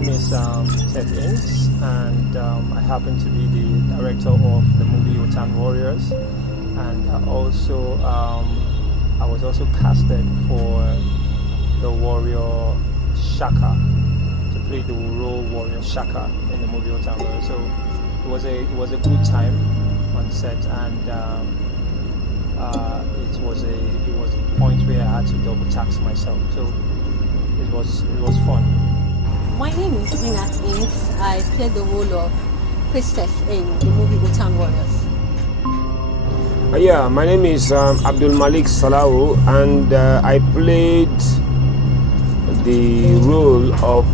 name is Zinat Inkx, and I happen to be the director of the movie Otan Warriors, and I was also casted for the warrior Shaka, to play the role warrior Shaka in the movie Otan Warriors. So it was a good time on set, and it was a point where I had to double tax myself. So it was fun. My name is Zinat Inkx. I played the role of Priestess in the movie Otan Warriors. Yeah, my name is Abdul Malik Salahu, and I played the role of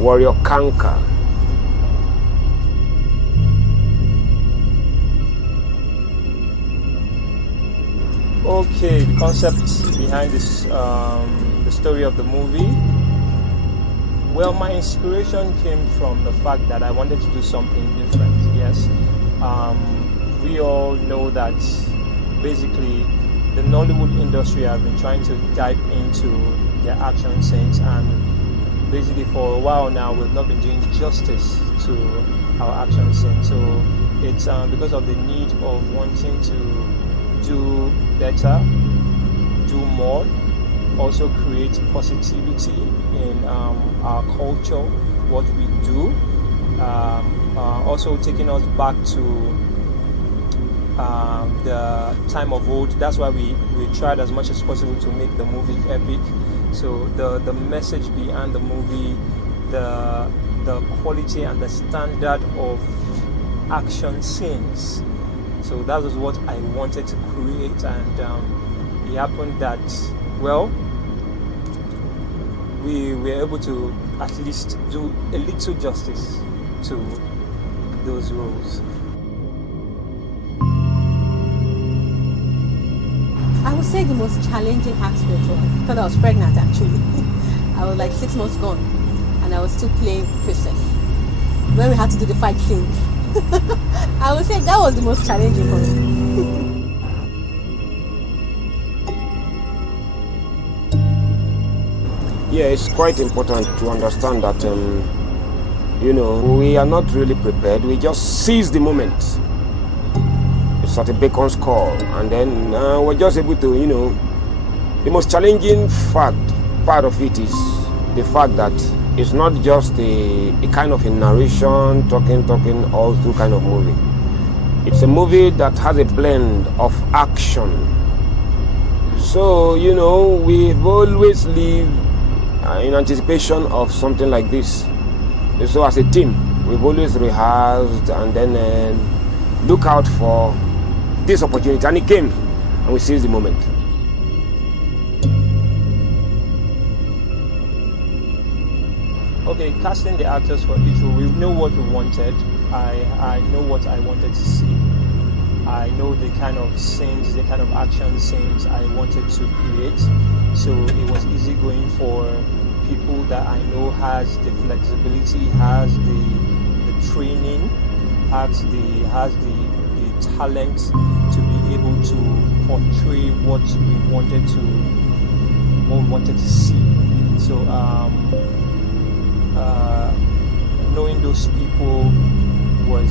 Warrior Kanka. Okay, the concept behind this, the story of the movie. Well, my inspiration came from the fact that I wanted to do something different. Yes, we all know that basically the Nollywood industry have been trying to dive into their action scenes, and basically for a while now we've not been doing justice to our action scenes. So it's because of the need of wanting to do better, do more, also create positivity in our culture, what we do, also taking us back to the time of old. That's why we tried as much as possible to make the movie epic. So the message behind the movie, the quality and the standard of action scenes. So that was what I wanted to create, and it happened that, well, we were able to at least do a little justice to those roles. I would say the most challenging aspect was because I was pregnant actually. I was like 6 months gone, and I was still playing Priestess. When we had to do the fight scenes, I would say that was the most challenging for me. Yeah, it's quite important to understand that, we are not really prepared. We just seize the moment. It's at a beacon's call, and then we're just able to, the most challenging part of it is the fact that it's not just a kind of a narration, talking all through kind of movie. It's a movie that has a blend of action. So, we've always lived in anticipation of something like this. So as a team, we've always rehearsed and then look out for this opportunity, and it came, and we seized the moment. Okay, casting the actors for each role, we know what we wanted. I know what I wanted to see. I know the kind of scenes, the kind of action scenes I wanted to create. So it was easy going for people that I know has the flexibility, has the training, has the talent to be able to portray what we wanted to see. So knowing those people was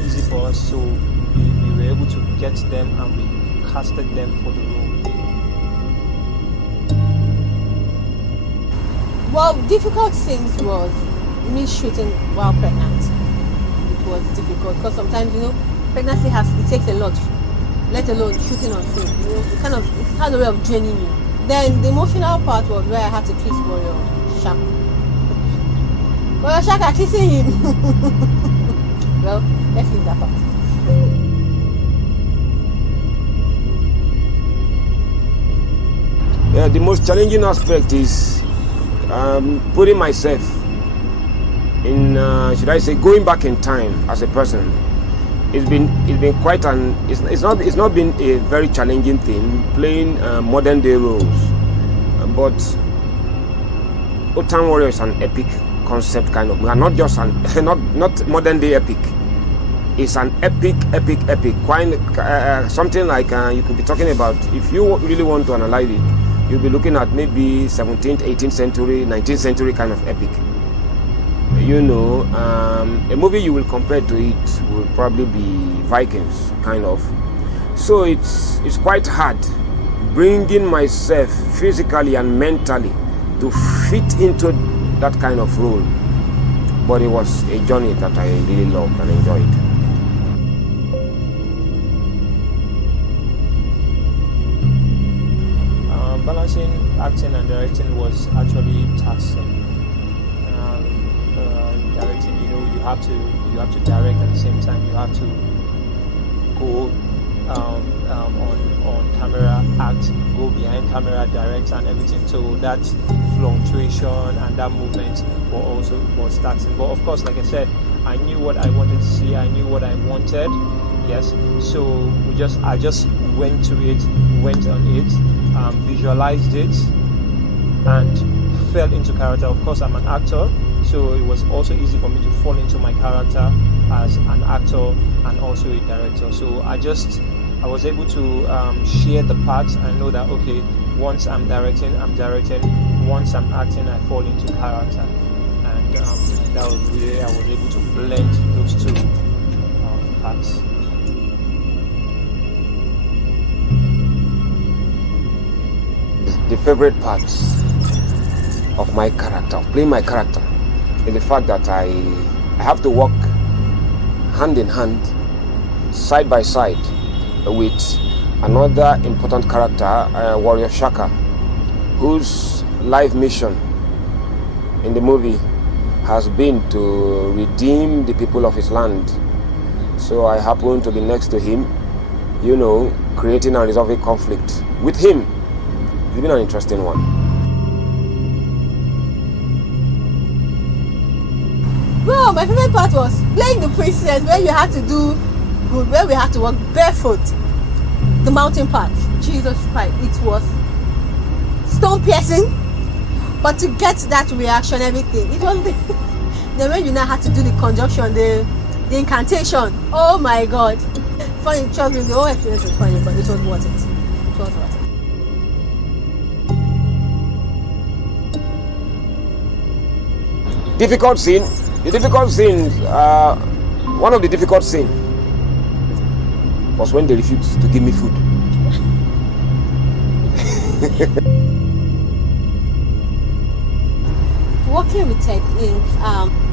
easy for us, so we were able to get them and we casted them for the role. Well, difficult things was me shooting while pregnant. It was difficult because sometimes, pregnancy takes a lot, let alone shooting on film. It has a way of draining you. Then the emotional part was where I had to kiss Warrior Shaka. Warrior Shaka kissing him. Well, let's leave that part. Yeah, the most challenging aspect is putting myself in, should I say, going back in time as a person. It's been quite it's not been a very challenging thing playing modern day roles, but Otan Warriors is an epic concept kind of. We are not just not modern day epic. It's an epic. Quite something like you could be talking about. If you really want to analyze it, you'll be looking at maybe 17th, 18th century, 19th century kind of epic. You know, a movie you will compare to it will probably be Vikings, kind of. So it's quite hard bringing myself physically and mentally to fit into that kind of role. But it was a journey that I really loved and enjoyed. Balancing acting and directing was actually taxing. Directing, you know, you have to direct at the same time. You have to go on camera, act, go behind camera, direct, and everything. So that fluctuation and that movement was taxing. But of course, like I said, I knew what I wanted to see. I knew what I wanted. Yes. So I just went to it, went on it, visualized it, and fell into character. Of course, I'm an actor, so it was also easy for me to fall into my character as an actor and also a director. So I was able to share the parts and know that, okay, once I'm directing, once I'm acting, I fall into character. And that was where I was able to blend those two parts. The favorite parts of my character, of playing my character, is the fact that I have to work hand in hand, side by side, with another important character, Warrior Shaka, whose life mission in the movie has been to redeem the people of his land. So I happen to be next to him, you know, creating and resolving conflict with him. It's been an interesting one. Well, my favorite part was playing the princess, where you had to do good, where we had to walk barefoot. The mountain part, Jesus Christ, it was stone piercing, but to get that reaction, everything, it was then when you now had to do the conjunction, the incantation. Oh my God, funny, trust me, the whole experience was funny, but it was worth it. It was worth it. Difficult scene. The difficult scene, one of the difficult scenes was when they refused to give me food. Working with Ted Inkx,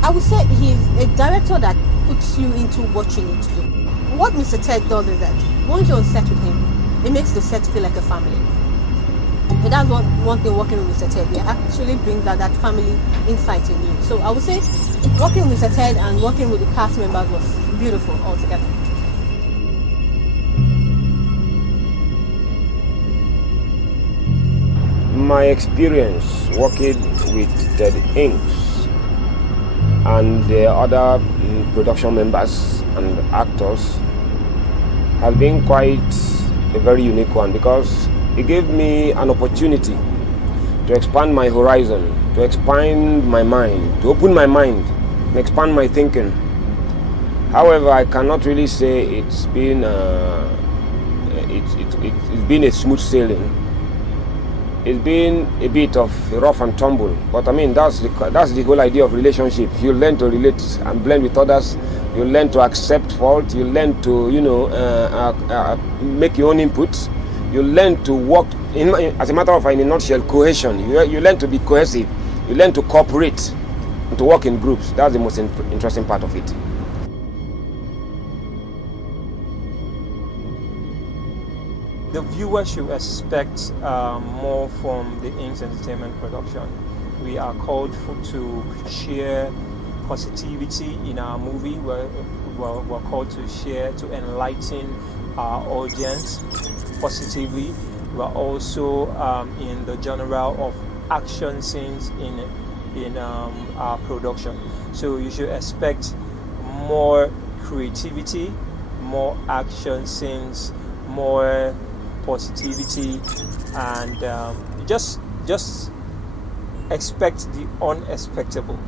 I would say he's a director that puts you into what you need to do. What Mr. Ted does is that once you're on set with him, it makes the set feel like a family. So that's one thing working with Mr. Ted. They actually bring that family insight in you. So I would say working with Mr. Ted and working with the cast members was beautiful altogether. My experience working with Ted Inkx and the other production members and actors has been quite a very unique one, because it gave me an opportunity to expand my horizon, to expand my mind, to open my mind, and expand my thinking. However, I cannot really say it's been it's been a smooth sailing. It's been a bit of rough and tumble, but I mean that's the whole idea of relationship. You learn to relate and blend with others. You learn to accept fault. You learn to make your own inputs. You learn to work as a matter of fact, in a nutshell, cohesion. You learn to be cohesive. You learn to cooperate and to work in groups. That's the most interesting part of it. The viewer should expect more from the Inkx Entertainment production. We are called to share positivity in our movie. We're called to share, to enlighten our audience positively. We're also in the genre of action scenes in our production. So you should expect more creativity, more action scenes, more positivity, and just expect the unexpectable.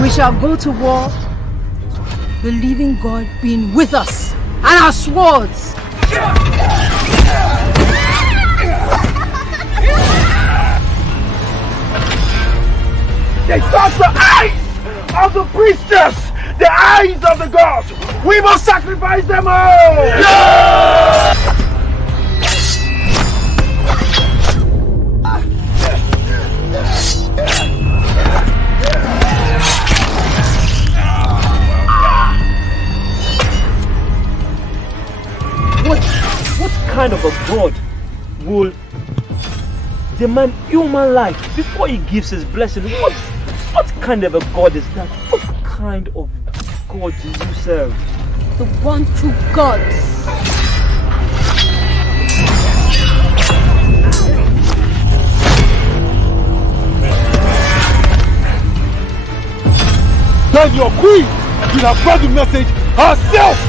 We shall go to war, the living God being with us, and our swords. They touch the eyes of the priestess, the eyes of the gods. We must sacrifice them all. Yeah! What kind of a God will demand human life before he gives his blessing? What kind of a God is that? What kind of God do you serve? The one true God. Then your queen will have brought the message herself.